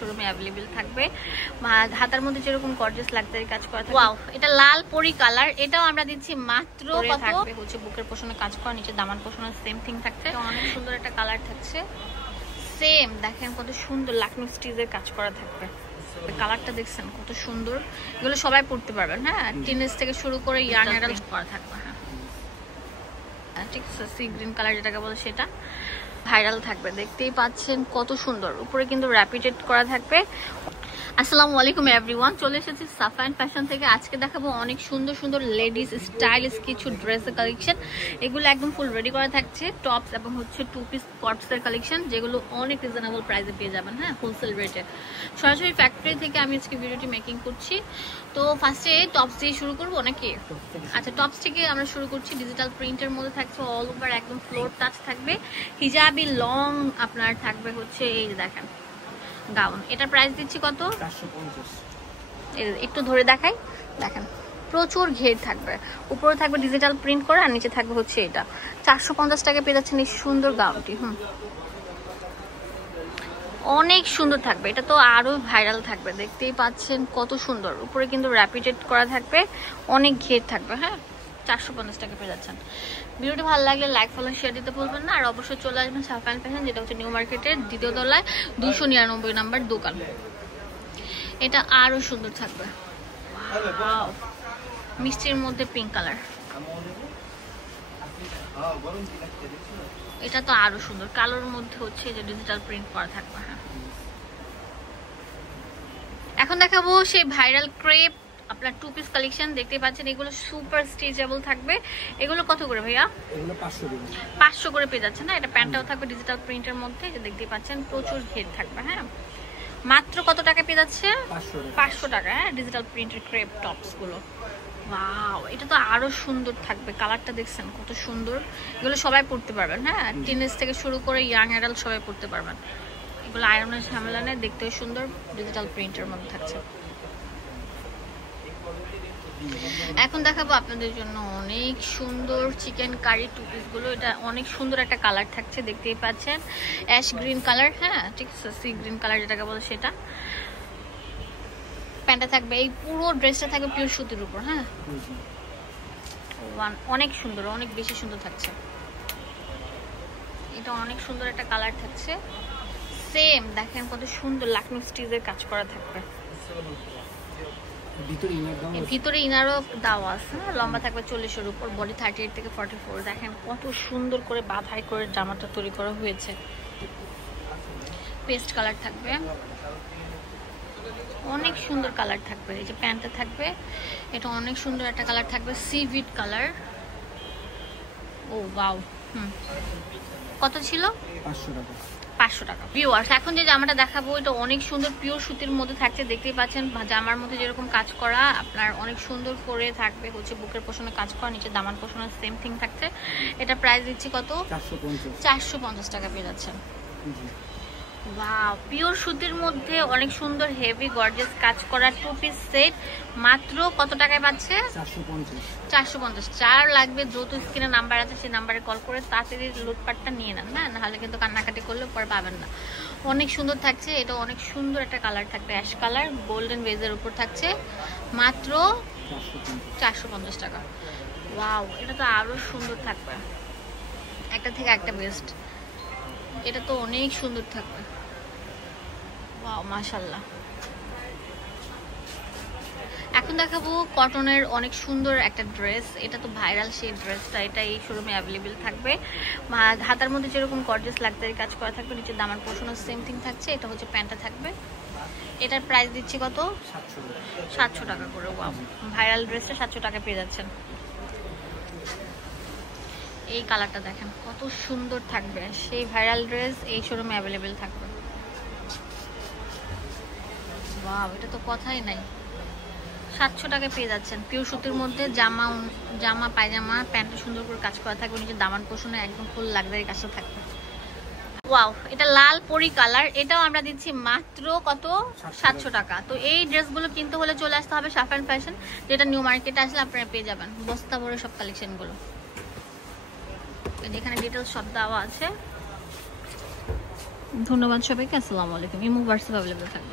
শোরুমে অ্যাভেলেবেল থাকবে। হাতার মধ্যে যেরকম গর্জিয়াস লাক্সারি কাজ করা থাকবে। ওয়াও, এটা লাল পরি কালার, এটাও আমরা দিচ্ছি মাত্র কত থাকবে হচ্ছে বুকের পোষণে কাজ করা, নিচে দামান পোষণে সেম থিং থাকছে। অনেক সুন্দর একটা কালার থাকছে, সেম দেখেন কত সুন্দর লাকনো স্টিচের কাজ করা থাকবে। কালারটা দেখছেন কত সুন্দর, এগুলো সবাই পড়তে পারবেন। হ্যাঁ, টিনেজ থেকে শুরু করে ইয়াং অ্যাডাল্ট করা থাকবে। হ্যাঁ ঠিক আছে, সি গ্রিন কালার যেটাকে বলে সেটা ভাইরাল থাকবে, দেখতেই পাচ্ছেন কত সুন্দর। উপরে কিন্তু র্যাপিডেড করা থাকবে। আসসালামু আলাইকুম এভরিওয়ান, চলে এসেছি সাফাইন ফ্যাশন থেকে। আজকে দেখাবো অনেক সুন্দর সুন্দর লেডিস স্টাইলিশ কিছু ড্রেসের কালেকশন। এগুলো একদম ফুল রেডি করা থাকছে, টপস এবং হচ্ছে 2 পিস কটসের কালেকশন, যেগুলো অনেক রিজনেবল প্রাইসে পেয়ে যাবেন। হ্যাঁ, হোলসেল রেটে সরাসরি ফ্যাক্টরি থেকে আমি আজকে ভিডিওটি মেকিং করছি। তো ফার্স্টে টপস দিয়ে শুরু করবো নাকি? আচ্ছা, টপস থেকে আমরা শুরু করছি। ডিজিটাল প্রিন্টের মধ্যে থাকছে, অল ওভার একদম ফ্লোর টাচ থাকবে, হিজাবি লং আপনার থাকবে হচ্ছে এই যে দেখেন গাউন। এটার প্রাইস দিচ্ছি কত? 450। একটু ধরে দেখাই, দেখেন প্রচুর ঘের থাকবে, উপরে থাকবে ডিজিটাল প্রিন্ট করে আর নিচে থাকবে হচ্ছে এটা। 450 টাকা পেয়ে যাচ্ছেন এই সুন্দর গাউনটি। অনেক সুন্দর থাকবে, এটা তো আরো ভাইরাল থাকবে, দেখতেই পাচ্ছেন কত সুন্দর। উপরে কিন্তু র্যাপিডেড করা থাকবে, অনেক ঘের থাকবে। হ্যাঁ, 450 টাকা পেয়ে যাচ্ছেন। ভিডিওটি ভালো লাগলে লাইক ফলো শেয়ার দিতে ভুলবেন না। আর অবশ্যই চলে আসবেন সাফাইন ফ্যাশন, যেটা হচ্ছে নিউ মার্কেটের 2য় তলায় 299 নাম্বার দোকান। এটা আরো সুন্দর থাকবে, মিষ্টির মধ্যে পিঙ্ক কালার, এটা তো আরো সুন্দর। কালোর মধ্যে হচ্ছে যে ডিজিটাল প্রিন্ট করা থাকবে। হ্যাঁ, এখন দেখাবো সেই ভাইরাল ক্রেপ আপনার 2 পিস কালেকশন। দেখতে পাচ্ছেন এগুলো সুপার স্ট্রেচেবল থাকবে। এগুলো কত করে ভাইয়া? এগুলো 500 করে পেয়ে যাচ্ছে না। এটা প্যান্টটাও থাকবে ডিজিটাল প্রিন্টের মধ্যে, যে দেখতে পাচ্ছেন প্রচুর ঘের থাকবে। হ্যাঁ, মাত্র কত টাকা পেয়ে যাচ্ছে? 500 টাকা। হ্যাঁ, ডিজিটাল প্রিন্টের ক্রেপ টপস গুলো। ওয়াও, এটা তো আরো সুন্দর থাকবে, কালারটা দেখছেন কত সুন্দর। এগুলো সবাই পড়তে পারবেন। হ্যাঁ, টিনেজ থেকে শুরু করে ইয়াং অ্যাডাল্ট সবাই পড়তে পারবেন। এগুলো আয়রনের ঝামেলা নেই, দেখতেও সুন্দর, ডিজিটাল প্রিন্টের মধ্যে থাকছে। এখন দেখাবো আপনাদের জন্য অনেক সুন্দর চিকেন কারি 2 পিস গুলো। এটা অনেক সুন্দর একটা কালার থাকছে, দেখতেই পাচ্ছেন অ্যাশ গ্রিন কালার। হ্যাঁ ঠিক আছে, সি গ্রিন কালার যেটাকে বলে সেটা। প্যান্টটা থাকবে, এই পুরো ড্রেসটা থাকবে পিওর সুতির উপর। হ্যাঁ, অনেক সুন্দর, অনেক বেশি সুন্দর থাকছে। এটা অনেক সুন্দর একটা কালার থাকছে, সেম দেখেন কত সুন্দর লাকনো স্টিচের কাজ করা থাকবে। ভিতরে ইনারও দেওয়া আছে, লম্বা থাকবে 40-এর উপর, বডি 38 থেকে 44। দেখেন কত সুন্দর করে বাঁধাই করে জামাটা তৈরি করা হয়েছে। পেস্ট কালার থাকবে, অনেক সুন্দর কালার থাকবে। এই যে প্যান্টটা থাকবে, এটা অনেক সুন্দর একটা কালার থাকবে, সিভিট কালার। ও ওয়াও, কত ছিল? 500 টাকা। ভিউয়ার্স, এখন যে জামাটা দেখাবো এটা অনেক সুন্দর পিওর সুতির মধ্যে থাকছে, দেখতেই পাচ্ছেন জামার মধ্যে যেরকম কাজ করা আপনার অনেক সুন্দর করে থাকবে হচ্ছে বুকের পোষণে কাজ করা, নিচে দামান পোষণে সেম থিং থাকছে। এটা প্রাইস দিচ্ছি কত? 450 টাকা পেয়ে যাচ্ছেন। ওয়াও, পিওর সুতির মধ্যে অনেক সুন্দর হেভি গর্জিয়াস কাজ করা 2 পিস সেট, মাত্র কত টাকায় পাচ্ছে? 450। যার লাগবে দ্রুত স্ক্রিনে নাম্বার আছে, সেই নাম্বারে কল করে তাড়াতাড়ি লুটপাটটা নিয়ে নেন। না নাহলে কিন্তু কান্নাকাটি করলে পরে পাবেন না। অনেক সুন্দর থাকছে, এটা অনেক সুন্দর একটা কালার থাকবে, অ্যাশ কালার গোল্ডেন বেজের উপর থাকছে, মাত্র 450 টাকা। ওয়াও, এটা তো আরো সুন্দর থাকবে, একটা থেকে একটা বেস্ট। এটা তো অনেক সুন্দর থাকবে। ওয়াও, মাশাআল্লাহ। এখন দেখাবো কটনের অনেক সুন্দর একটা ড্রেস। এটা তো ভাইরাল সেই ড্রেসটা, এটা এই শোরুমে অ্যাভেলেবেল থাকবে। হাতার মধ্যে যেরকম গর্জিয়াস লাক্সারি কাজ করা থাকবে, নিচে দামান পোষণও সেম থিং থাকছে। এটা হচ্ছে প্যান্টটা থাকবে, এটার প্রাইস দিচ্ছি কত? 700 টাকা করে। ওয়াও, ভাইরাল ড্রেসটা 700 টাকা পেয়ে যাচ্ছেন। এই কালারটা দেখেন কত সুন্দর থাকবে, সেই ভাইরাল ড্রেস এই শোরুমে অ্যাভেলেবেল থাকবে। ওয়াও, এটা তো কথাই নাই, 700 টাকা পেয়ে যাচ্ছেন। পিওর সুতির মধ্যে জামা পায়জামা প্যান্টে সুন্দর করে কাজ করা থাকবে, নিচে দামান পোষণে একদম ফুল লাক্সারি কাজটা থাকবে। ওয়াও, এটা লাল পরি কালার, এটাও আমরা দিচ্ছি মাত্র কত? 700 টাকা। তো এই ড্রেসগুলো কিনতে হলে চলে আসতে হবে সাফাইন ফ্যাশন, যেটা নিউ মার্কেটে আসলে আপনারা পেয়ে যাবেন বস্তা ভরে সব কালেকশনগুলো। যেখানে ডিটেলস সব দেওয়া আছে। ধন্যবাদ সবাইকে, আসসালামু আলাইকুম। ইমো হোয়াটসঅ্যাপ অ্যাভেলেবল থাকবে।